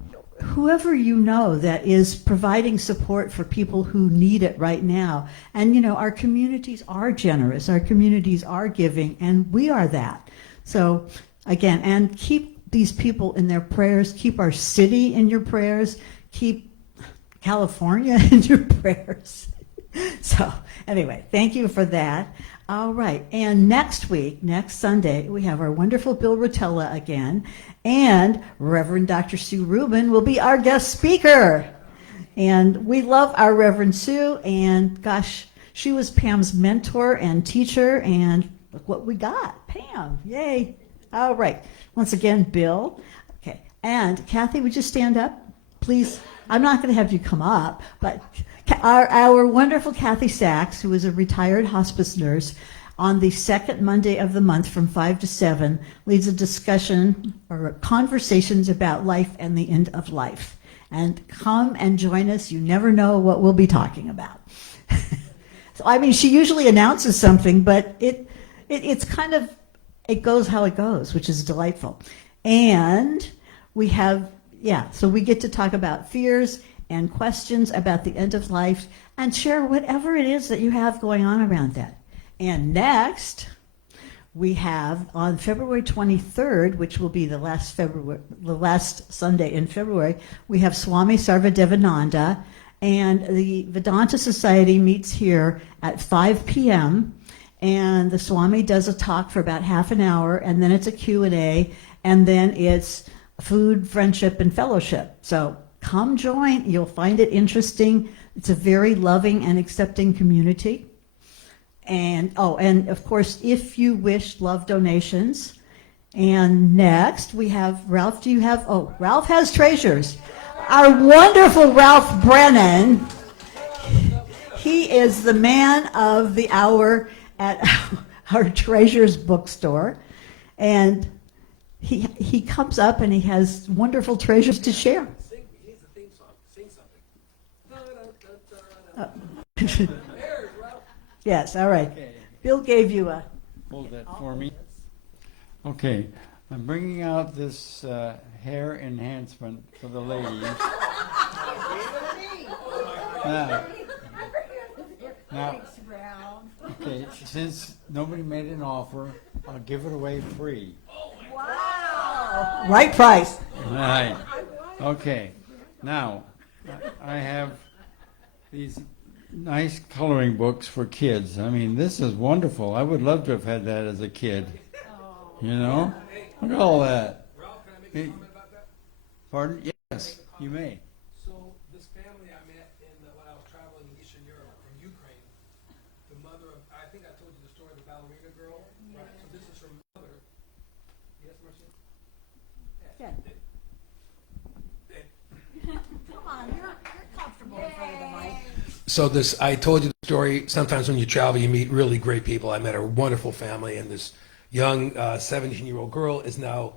whoever you know that is providing support for people who need it right now. And you know, our communities are generous, our communities are giving, and we are that. So again, and keep these people in their prayers, keep our city in your prayers, keep California in your prayers. So anyway, thank you for that. All right, and next week, next Sunday, we have our wonderful Bill Rotella again, and Reverend Dr. Sue Rubin will be our guest speaker. And we love our Reverend Sue, and gosh, she was Pam's mentor and teacher, and look what we got, Pam, yay. All right, once again, Bill. Okay, and Kathy, would you stand up, please? I'm not going to have you come up, but our wonderful Kathy Sachs, who is a retired hospice nurse, on the second Monday of the month from 5 to 7, leads a discussion or conversations about life and the end of life. And come and join us. You never know what we'll be talking about. So, I mean, she usually announces something, but it's kind of, it goes how it goes, which is delightful. And we have, so we get to talk about fears and questions about the end of life and share whatever it is that you have going on around that. And next, we have on February 23rd, which will be the last Sunday in February, we have Swami Sarvadevananda, and the Vedanta Society meets here at 5 p.m., and the Swami does a talk for about half an hour, and then it's a Q&A, and then it's food, friendship, and fellowship. So come join. You'll find it interesting. It's a very loving and accepting community. And and of course, if you wish, love donations. And next we have Ralph. Do you have? Oh, Ralph has treasures. Our wonderful Ralph Brennan. He is the man of the hour at our Treasures bookstore, and he comes up and he has wonderful treasures to share. Here's the theme song. Sing something. Yes, all right. Okay. Bill gave you a... Hold that for me. Okay, I'm bringing out this hair enhancement for the ladies. Now, okay, since nobody made an offer, I'll give it away free. Wow! Right price. All right. Okay. Now, I have these nice coloring books for kids. I mean, this is wonderful. I would love to have had that as a kid. You know? Look at all that. Ralph, can I make a comment about that? Pardon? Yes, you may. So this family I met when I was traveling in Eastern Europe from Ukraine, the mother of, I think I told you the story of the ballerina girl, right? So this is her mother. Yes, Marcia? Yeah. Come on, you're comfortable in front of the mic. So this, I told you the story. Sometimes when you travel, you meet really great people. I met a wonderful family, and this young 17-year-old girl is now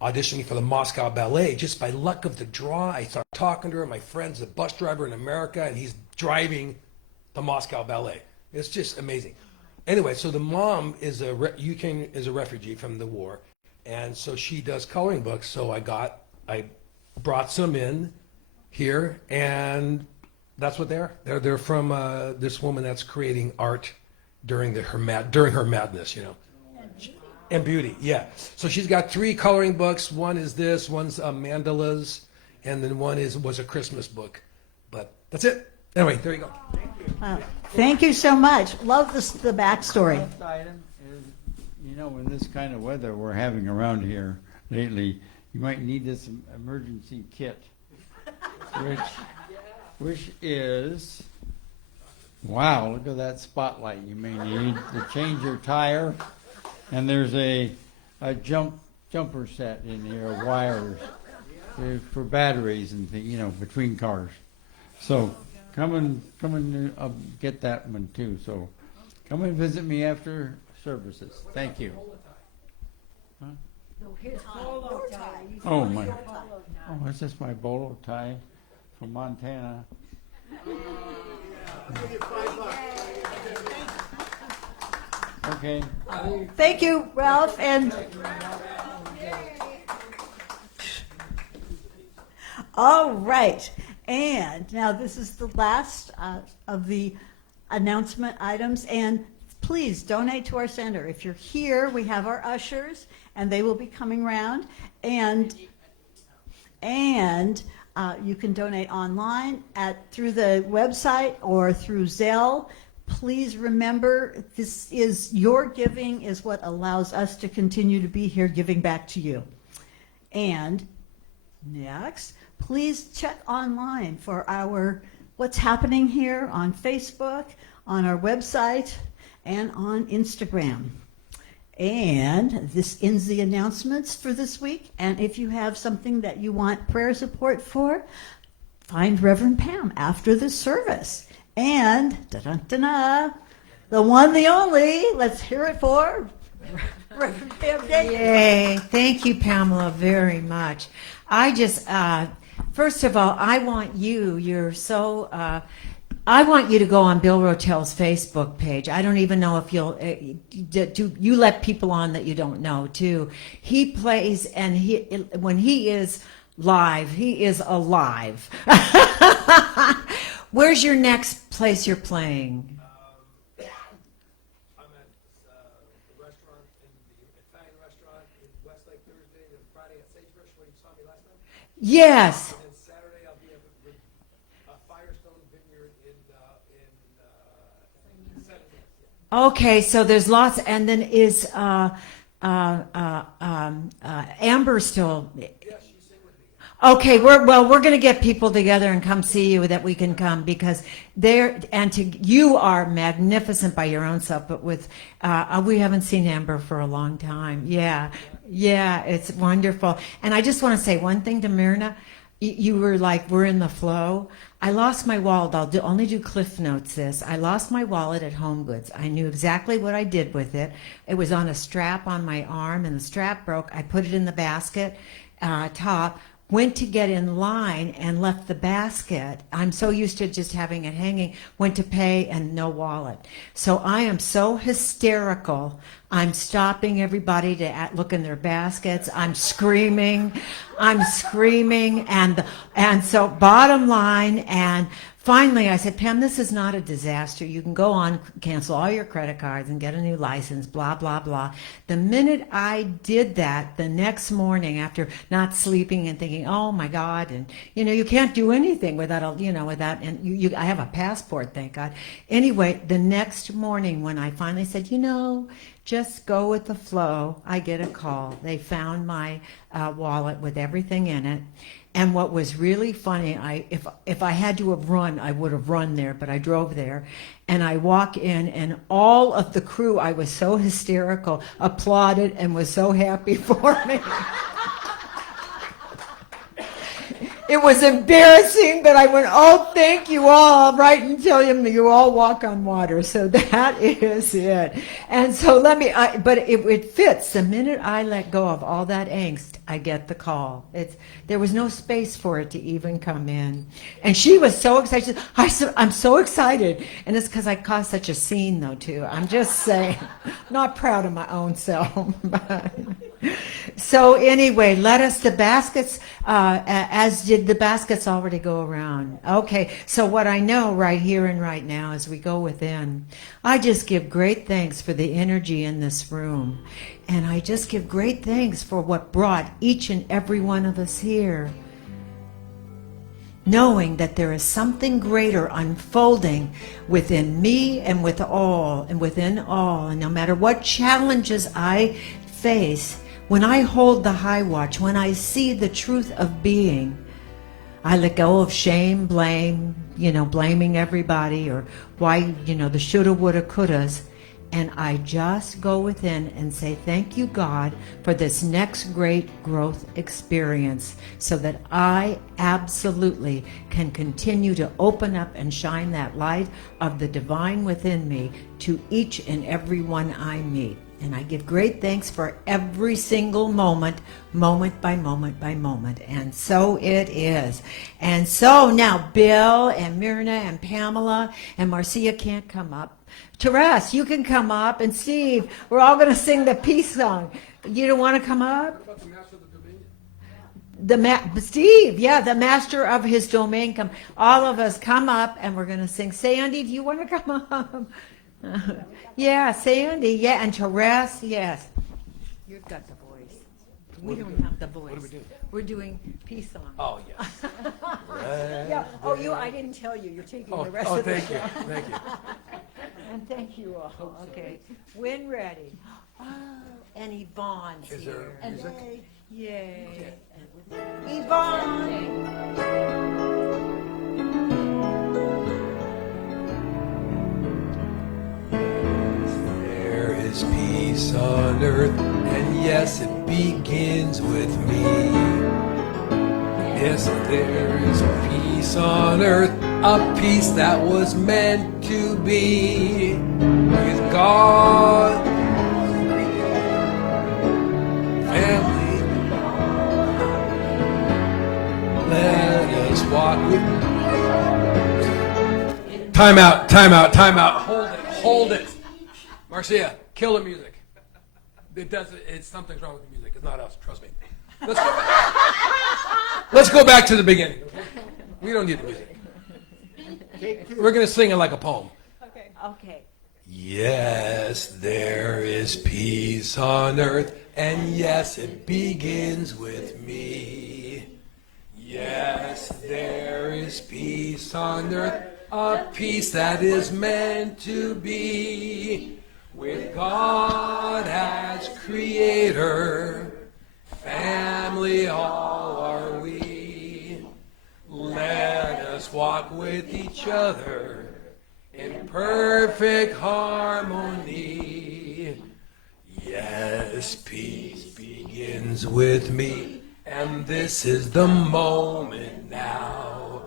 auditioning for the Moscow Ballet. Just by luck of the draw, I started talking to her. My friend's a bus driver in America, and he's driving the Moscow Ballet. It's just amazing. Anyway, so the mom is Ukraine is a refugee from the war, and so she does coloring books. So I brought some in here, and that's what they're from this woman that's creating art during her madness, you know. And beauty, yeah. So she's got 3 coloring books. One is this, one's mandalas, and then one was a Christmas book. But that's it. Anyway, there you go. Thank you so much. Love the backstory. Last item is, you know, in this kind of weather we're having around here lately, you might need this emergency kit, which is, wow, look at that spotlight you may need to change your tire. And there's a jumper set in here, of wires for batteries and you know, between cars. So come and get that one too. So come and visit me after services. Thank you. Huh? Oh my! Oh, is this my bolo tie from Montana? Okay. Thank you, Ralph. And all right. And now this is the last of the announcement items. And please donate to our center. If you're here, we have our ushers, and they will be coming around. And you can donate online through the website or through Zelle. Please remember, your giving is what allows us to continue to be here giving back to you. And next, please check online for what's happening here on Facebook, on our website, and on Instagram. And this ends the announcements for this week. And if you have something that you want prayer support for, find Reverend Pam after the service. And the one, the only, let's hear it for Reverend Pam Geagan. Yay. Thank you, Pamela, very much. I just, first of all, I want you to go on Bill Rotel's Facebook page. I don't even know if you let people on that you don't know, too. He plays, and when he is live, he is alive. Where's your next place you're playing? I'm at the restaurant, the Italian restaurant in Westlake Thursday and Friday at Sagebrush, where you saw me last time. Yes. And then Saturday I'll be at Firestone Vineyard in San Diego. Okay, so there's lots, and then is Amber still? Okay, we're going to get people together and come see you that we can come, because you are magnificent by your own self, but with we haven't seen Amber for a long time. Yeah, it's wonderful. And I just want to say one thing to Mirna. You were like, we're in the flow. I lost my wallet. I'll only do Cliff Notes this. I lost my wallet at Home Goods. I knew exactly what I did with it. It was on a strap on my arm, and the strap broke. I put it in the basket top. Went to get in line and left the basket. I'm so used to just having it hanging. Went to pay and no wallet. So I am so hysterical. I'm stopping everybody to look in their baskets. I'm screaming. And so bottom line, and Finally, I said, Pam, this is not a disaster. You can go on, cancel all your credit cards and get a new license, blah, blah, blah. The minute I did that, the next morning after not sleeping and thinking, oh my God, and you can't do anything without, and I have a passport, thank God. Anyway, the next morning when I finally said, just go with the flow, I get a call. They found my wallet with everything in it. And what was really funny, if I had to have run, I would have run there, but I drove there. And I walk in, and all of the crew, I was so hysterical, applauded and was so happy for me. It was embarrassing, but I went, oh, thank you all, right until you all walk on water. So that is it. And so but it fits. The minute I let go of all that angst, I get the call. There was no space for it to even come in. And she was so excited. I said, I'm so excited. And it's because I caused such a scene, though, too. I'm just saying, not proud of my own self. So anyway, the baskets, as did the baskets already go around. Okay, so what I know right here and right now as we go within, I just give great thanks for the energy in this room. And I just give great thanks for what brought each and every one of us here. Knowing that there is something greater unfolding within me and within all. And no matter what challenges I face, when I hold the high watch, when I see the truth of being, I let go of shame, blame, blaming everybody or why, the shoulda, woulda, couldas. And I just go within and say, thank you, God, for this next great growth experience so that I absolutely can continue to open up and shine that light of the divine within me to each and every one I meet. And I give great thanks for every single moment, moment by moment by moment. And so it is. And so now Bill and Mirna and Pamela and Marcia can't come up. Therese, you can come up. And Steve, we're all going to sing the peace song. You don't want to come up? What about the master of the dominion? Steve, yeah, the master of his domain. Come, all of us come up and we're going to sing. Sandy, do you want to come up? Yeah, Sandy, yeah, and Therese, yes. You've got the voice. We don't have the voice. What do we do? We're doing peace song. Oh, yes. Yeah. Oh, I didn't tell you. You're taking the rest Oh, of the thank you. Thank you. And thank you all. Okay. When ready. Oh, and Yvonne's Is here. there And music? yay. Yvonne. There is peace on earth, and yes, it begins with me. Yes, there is peace on earth, a peace that was meant to be with God, family. Let us walk with. Time out, time out, time out. Hold it. Marcia, kill the music. It's something's wrong with the music. It's not us. Trust me. Let's go back to the beginning. Okay? We don't need the music. We're going to sing it like a poem. Okay. Yes, there is peace on earth, and yes, it begins with me. Yes, there is peace on earth, a peace that is meant to be with God as creator. Family all are we. Let us walk with each other in perfect harmony. Yes, peace begins with me, and this is the moment now.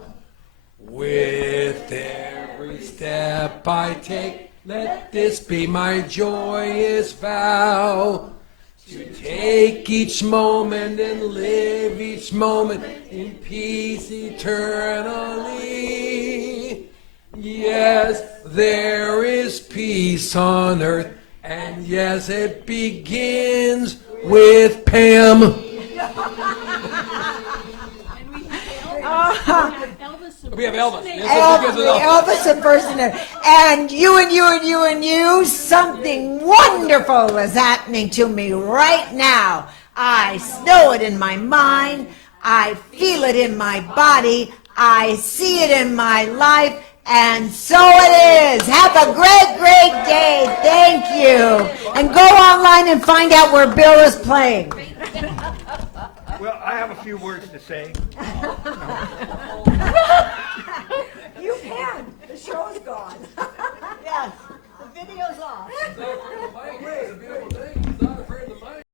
With every step I take, let this be my joyous vow. To take each moment and live each moment in peace eternally. Yes, there is peace on earth, and yes, it begins with Pam. We have Elvis. Elvis impersonator. And you, something wonderful is happening to me right now. I know it in my mind. I feel it in my body. I see it in my life. And so it is. Have a great, great day. Thank you. And go online and find out where Bill is playing. Well, I have a few words to say.